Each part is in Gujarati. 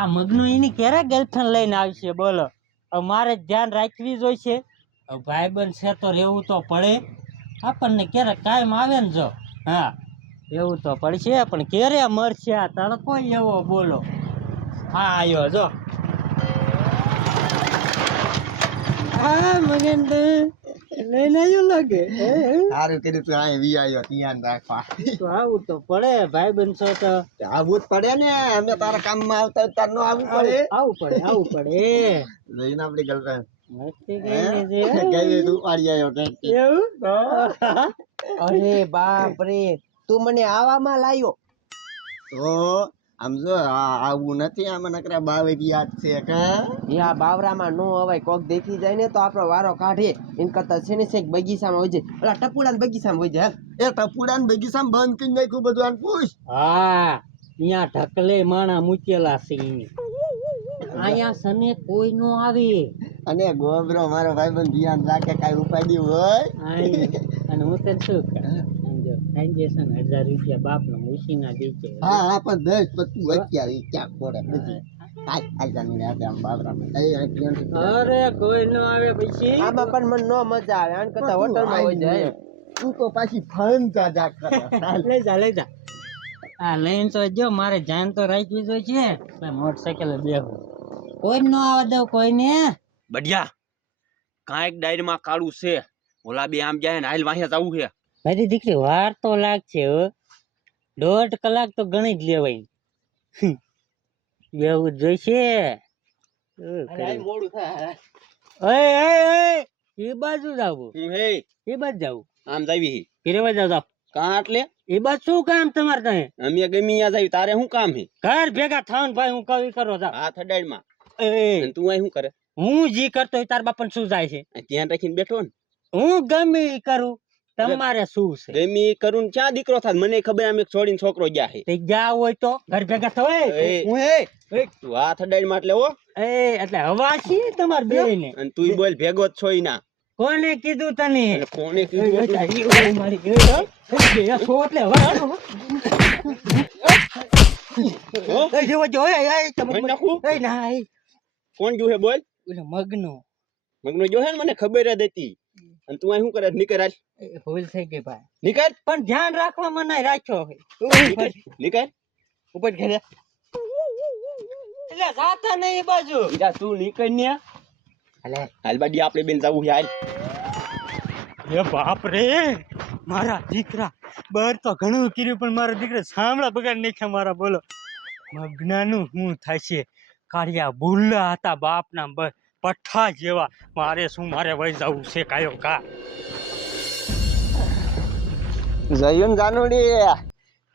આ મગનું એની ક્યારે ગર્લફ્રેન્ડ લઈને આવશે? બોલો. હવે મારે ધ્યાન રાખવી જોઈશે. ભાઈબંધ છે તો રહેવું તો પડે. આપણને ક્યારે કાયમ આવે ને જો. હા એવું તો પડશે, પણ ક્યારે મરશે આ તડકો એવો, બોલો. હા આવ્યો જો. હા, મગન લઈને આવ્યો લાગે. સારું કર્યું તું અહીં વી આવ્યો ધ્યાન રાખવા. તો આવું તો પડે ભાઈબંધ છો તો. આવું જ પડે ને અમે તારા કામમાં આવતા તાર નો આવવું પડે. આવું પડે આવું પડે લઈને આપડી ગર્લફ્રેન્ડ અરે બાપ રે તું મને આવામાં લાયો. તો? આમ જો આ આવું નથી આમાં નકરા બાવે યાદ છે કે એ આ બાવરામાં નો અવાય કોક દેખી જાય ને તો આપણો વારો કાઢે. એન કરતા છે ને છે બગીચામાં હોય છે. ઓલા ટપુડા બગીચામાં હોય છે એ ટપુડા ને બગીચામાં બંધ કરી નાખ્યું બધું આને પૂછ. હા અહીંયા ઢકલે માણા મૂકેલા છે. અહીંયા સને કોઈ નો આવે. અને ગોબરો મારો ભાઈબંધ ધ્યાન રાખે કાંઈ ઉપાડી હોય. અને હું તને શું કહું? સમજો સાંજે છે ને હજાર રૂપિયા બાપનો મૂસીના દે છે. હા પણ દસ અત્યારે ક્યાં ખોડે બધી. આ અરે કોઈ નો આવે પછી. આમાં પણ મને ન મજા આવે આન કરતા હોટલમાં હોય જાય. તું તો પાછી ફન જા કરે લઈ જા લઈ જા. હા લઈને તો જો મારે જાન તો રાખવી જોઈએ છે મોટરસાઇકલ બેહું. કોઈ નો આવવા દઉં કોઈને. બઢિયા. કાંઈક ડાયરીમાં કાળું છે. ઓલા બે આમ જાય ને હાલ વાહિયા જવું છે. મારી દીકરી વાર તો લાગશે દોઢ કલાક તો ગણી જ લેવાય. બેવું જોઈશે. એ બાજુ જાવ એ બાજુ જાવ આમ જાવી ફેરવા જાવ જાવ કાં એટલે એ બાજુ શું કામ તમારે ત્યાં? અમે ગમે ત્યાં જાવી તારે શું કામ હે? ઘર ભેગા થાવ ભાઈ હું કવિ કરો હા હાથમાં એ તું અહીં શું કરે? હું જી કરતો હોય તાર બાપન શું જાય છે? ત્યાં ધ્યાન રાખીને બેઠો ને. હું ગમે કરું. તમારે શું છે? ગમે કરું ક્યાં દીકરો થાય મને ખબર આમ એક છોડીને છોકરો ગયા તે ગયા હોય તો ઘર ભેગા થવાય હું હે? તું હાથ અડાડમાં એટલે હો. એ એટલે હવા છે તમાર બે ને અને તું બોલ ભેગો જ છોઈ ના. કોને કીધું તને? કોને કીધું? એટલું? મારી હો. છો એટલે હવા. જોવો એ, તમે- ના, કોણ જોહે બોલ? ઓલો મગનો. મગનો જોહે ને મને ખબર જ હતી. અને તું અહીં શું કરે? નીકળ હાલ. ભૂલ થઈ ગઈ ભાઈ. નીકળ. પણ ધ્યાન રાખવા મનાય રાખ્યો. નીકળ. નીકળ. ઉપર ઘરે. એટલે જાતા નહીં બાજુ. જા તું નીકળ ને હાલે. હાલ બાડી આપણે બેન જાવું હાલ. એ બાપ રે મારા દીકરા. બર તો ઘણું કર્યું પણ મારો દીકરા સાંભળા બગાડ નાખ્યા મારા બોલો. મગનાનું શું થશે? કાળિયા ભૂલા હતા બાપના બ- પઠ્ઠા જેવા. મારે શું મારે વહી જવું છે કાયો કા? જયુન જાનુડી.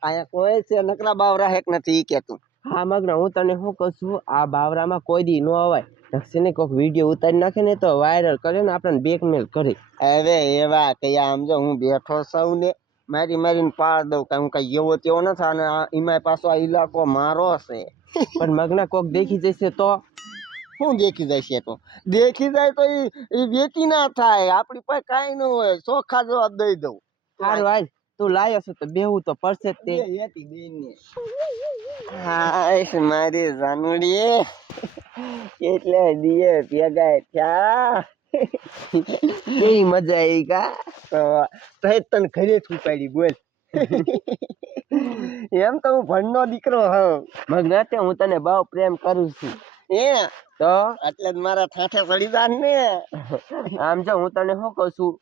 અહીંયા કોઈ છે નકરા બાવરા હેક નથી ઈ કેતું હા મગના હું તને શું કહું છું? આ બાવરામાં કોઈ દી ન અવાય. દક્ષિણે કોઈક વીડિયો ઉતારી નાખે ને તો વાયરલ કરે ને આપણને બ્લેકમેલ કરે. હવે એવા કયા આમ જો હું બેઠો સૌ ને મારી મારીને પાડ દઉં કે હું કઈ એવો તેવો નથી અને એમાં પાછો આ ઇલાકો મારો છે. પણ મગના કોક દેખી જશે તો? શું દેખી જાય છે તો? દેખી જાય તો ઈ વેચી ના થાય. આપણી પાસે કાંઈ ન હોય. ચોખ્ખા જવાબ દઈ દઉં. સારું હાલ. તું લાયો છે તો બેહવું તો પડશે તે. હાય મારી જાનુડી એટલે દિયે ભેગા થયા? કેવી મજા આવી કા તો તો જ તને ઘરે છુપાડી બોલ. એમ તો હું ભણનો દીકરો હોઉં. મગનાતે હું તને બહુ પ્રેમ કરું છું. એ તો? એટલે જ મારા ઠાઠે ચડી જા ને. આમ જો હું તને શું કહું છું?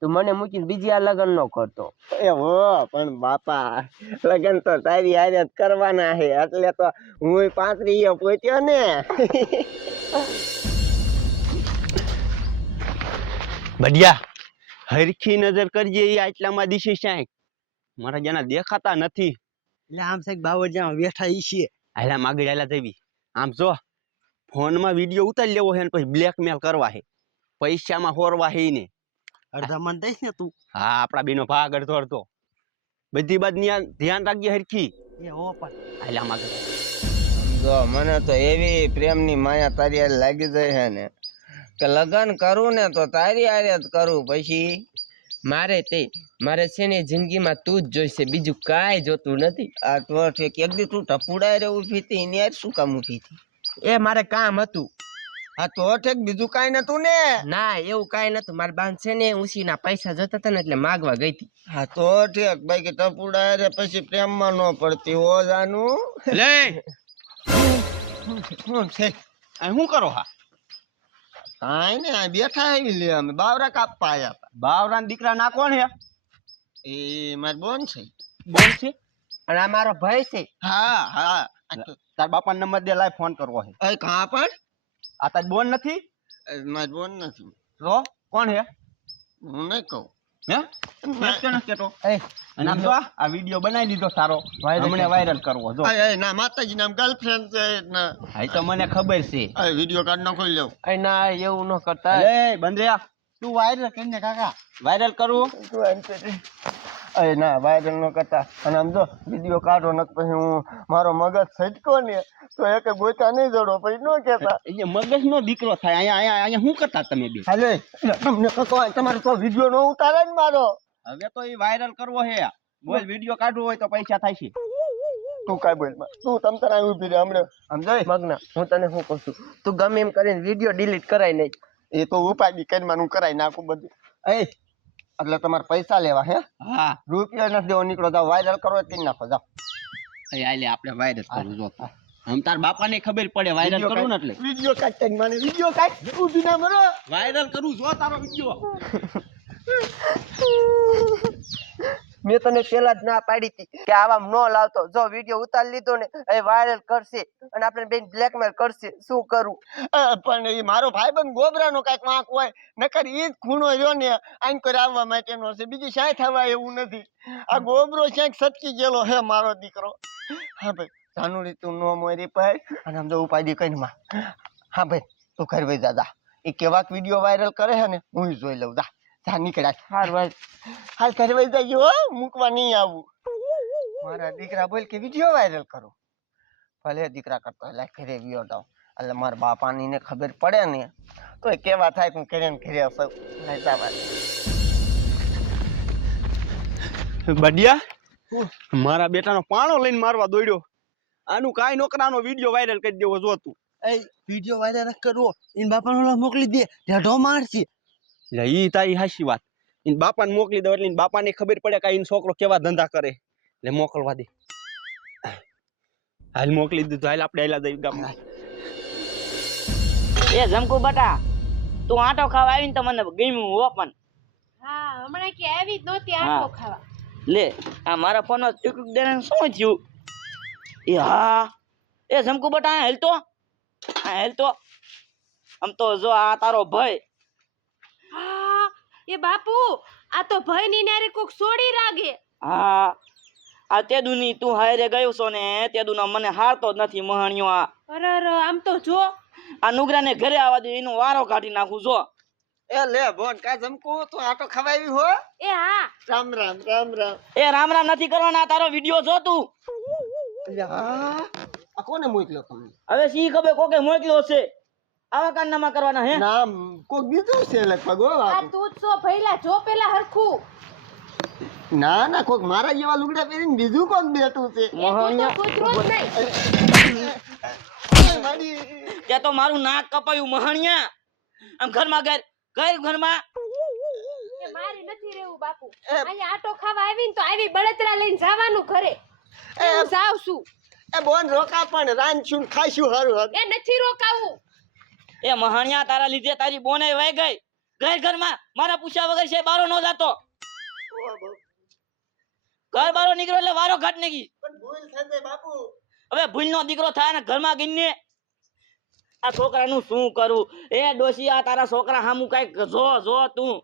તું મને મૂકીને બીજી આ લગ્ન નો કરતો. એ હો પણ બાપા લગન તો તારી હારે જ કરવાના છે. એટલે તો હું પાંત્રીએ પહોંચ્યો ને. બઢિયા. હરખી નજર કરજે એ આટલામાં દિશે સાહેબ મારા જેના દેખાતા નથી. એટલે આમ સાહેબ બાવર જ્યાં બેઠા ઈ છે હાલા માગડેલા હાલા જવી આમ જો. ફોનમાં વીડિયો ઉતારી લેવો છે ને પછી બ્લેકમેલ કરવા છે પૈસામાં હોરવા છે ને અડધા મન દઈશ ને તું. હા આપણા બેનો ભાગ અડધો અડધો. બધી બાદ ધ્યાન રાખજે હરખી. એ હો પણ. હાલા માગડ જો મને તો એવી પ્રેમની માયા તારી હારે લાગી જાય છે ને કે લગન કરું ને તો તારી હારે જ કરું પછી. મારે તે મારે છે ને જિંદગીમાં તું જ જોઈશે બીજું કાંઈ જોતું નથી. આ તો ઠેક. એક દી તું ટપુડાય રે ઊભી હતી એની યાર શું કામ ઊભી હતી? એ મારે કામ હતું. હા તો ઠેક બીજું કાંઈ નતું ને. ના એવું કાંઈ નતું મારે બાન છે ને ઉસીના પૈસા જતા હતા ને એટલે માગવા ગઈ હતી. હા તો ઠેક ભાઈ કે ટપુડાય રે પછી પ્રેમમાં ન પડતી હો જાનું. લે! શું છે? આ શું કરો હા? કાંઈ ને આ બેઠા આવી લે અમે. બાવરા કાપવા આવ્યા હતા. બાવરા દીકરા ના કોણ હે? એ મારી બોન છે. બોલ છે? અને આ મારો ભાઈ છે. હા હા. આ તો- તાર બાપા નંબર દે લાય ફોન કરવો હે. એ કા પણ? આ તાર બોન નથી? એ મારી બોન નથી. રો કોણ હે? હું નહીં કહું. હે? ના. કેતો. એ આ બનાવી દીધો સારો. હમણે વાયરલ કરવો જો. ના માતાજી નામ ગર્લફ્રેન્ડ છે ના. હા તો મને ખબર છે. અય વીડિયો કાર્ડ નાખો લઉં. એ ના એવું ન કરતા. અલે બંધ્યા તું વાયરલ કરીને કાકા. વાયરલ કરવું અય ના વાયરલ ન કરતા. અને આમ જો વીડિયો કાઢો ને પછી હું મારો મગજ છટકો ને તો એક ગોચા નહીં જડો પછી ન કહેતા. એ મગજ નો દીકરો થાય અહીંયા અહીંયા અહીંયા શું કરતા તમે બી? હાલે તમને કહો તમારે તો વીડિયો નો ઉતારે ને મારો. હવે તો એ વાયરલ કરવો હે. બોલ વીડિયો કાઢવો હોય તો પૈસા થાય છે. તું કાંઈ બોલ તું તમ તારા ઊભી રહે હમણાં. આમ જોઈ મગના હું તને શું કહું છું? તું ગમે એમ કરીને વીડિયો ડિલીટ કરાય નહીં. એ તો ઉપાય બી કરીને હું કરાય નાખું બધું. એ એટલે તમારે પૈસા લેવા હે. હા. રૂપિયા નથી દેવો નીકળો જાવ વાયરલ કરો કરી નાખો એ આલે આપણે વાયરલ કરવું જો. હમ તાર બાપાને ખબર પડે વાયરલ કરવું ને એટલે. વીડિયો કાઢ મને વીડિયો કાઢ. ઊભી ના મરો વાયરલ કરવું જો તારો વીડિયો મેં તને પેલા જ ના પાડી હતી કે આવા ન લાવતો. જો વીડિયો ઉતારી લીધો ને, એ વાયરલ કરશે અને આપણે બેન બ્લેકમેલ કરશે. શું કરું? પણ એ મારો ભાઈબંધ ગોબરાનો કાંઈક વાંક હોય, નકર એ જ ખૂણો રહ્યો ને, આઈન કરી આવવા માટેનો છે. બીજી શાય થવા એવું નથી. આ ગોબરો ક્યાંક સટકી ગયેલો હે મારો દીકરો. હા ભાઈ જાનુડી તું નો મોરી પાય અને આમ જો ઉપાડી કઈ માં. હા ભાઈ, તું કરવી ભાઈ જા એ કેવાક વીડિયો વાયરલ કરે છે ને હું જોઈ લઉં, જા. જા નીકળ્યા. હાર વાત હાલ ઘરે વહી જાય હો મૂકવા નહીં આવું. મારા દીકરા બોલ કે વીડિયો વાયરલ કરો. ભલે દીકરા કરતો એટલે ઘરે વિયો દઉં એટલે મારા બાપાની ને ખબર પડે ને તો કેવા થાય કે ઘરે ને ઘરે સૌ બડિયા મારા બેટાનો પાણો લઈને મારવા દોડ્યો. આનું કાંઈ નોકરાનો વીડિયો વાયરલ કરી દેવો જો તું. એ વીડિયો વાયરલ કરવો. એને બાપાનો મોકલી દે. ઢેઢો મારશે. એટલે ઈ તારી હાશી વાત. એને બાપાને મોકલી દો એટલે એને બાપાને ખબર પડે કે એનો છોકરો કેવા ધંધા કરે. એટલે મોકલવા દે. હાલ મોકલી દીધું હાલ આપણે હાલ્યા દઈ ગામમાં. એ જમકુ બટા તું આટો ખાવા આવીને તો મને ગમ્યું હો પણ હા હમણાં કે આવી નહોતી આટો ખાવા. લે આ મારા ફોન ટીકુક દે શું થયું? એ હા. એ જમકુ બટા આ હેલતો આ હેલતો આમ તો જો આ તારો ભાઈ એ બાપુ આ તો ભયની નારે કોક સોડી રાગે. હા આ તેદુની તું હારે ગયો છો ને તેદુનો મને હારતો જ નથી મહાણિયો આ. અરે અરે આમ તો જો. આ નુગરાને ઘરે આવવા દે એનો વારો કાઢી નાખું જો. એ લે બોન કા જમકુ? તું આટો ખવાવી હો. એ હા. રામ રામ રામ રામ. એ રામ રામ નથી કરવાના તારો વીડિયો જો તું. આ કોને મોકલ્યો તમે હવે સી ખબર કોકે મોકલ્યો છે આવા કાંડામાં કરવાના હે? ના કોક બીજું છે લગભગ હો આ. તું જ છો પહેલા જો પેલા હરખું. ના ના કોક મારા જેવા લુગડા પહેરીને બીજું કોક બેઠું છે. કે તું મારી. તે તો મારું નાક કપાયું મહાણિયા. આમ ઘરમાં ઘર ઘર ઘરમાં. મારે નથી રહેવું બાપુ. અહીંયા આટો ખાવા આવીને તો આવી બળતરા લઈને જવાનું ઘરે. જાવ છું. એ બોન રોકા પણ રાંધશું ખાઈશું હારું હારું. એ નથી રોકાવું. એ મહાણિયા, તારા લીધે તારી બોને વહી ગઈ. ઘર ઘરમાં મારા પૂછ્યા વગર છે બારો નો જાતો. ઘર બારો નીકળ્યો એટલે વારો ઘાટ નીકળી. હવે ભૂલ નો દીકરો થાય ને ઘરમાં ગીને આ છોકરાનું શું કરું? એ ડોશી, આ તારા છોકરા સામું કંઈક જો જો તું.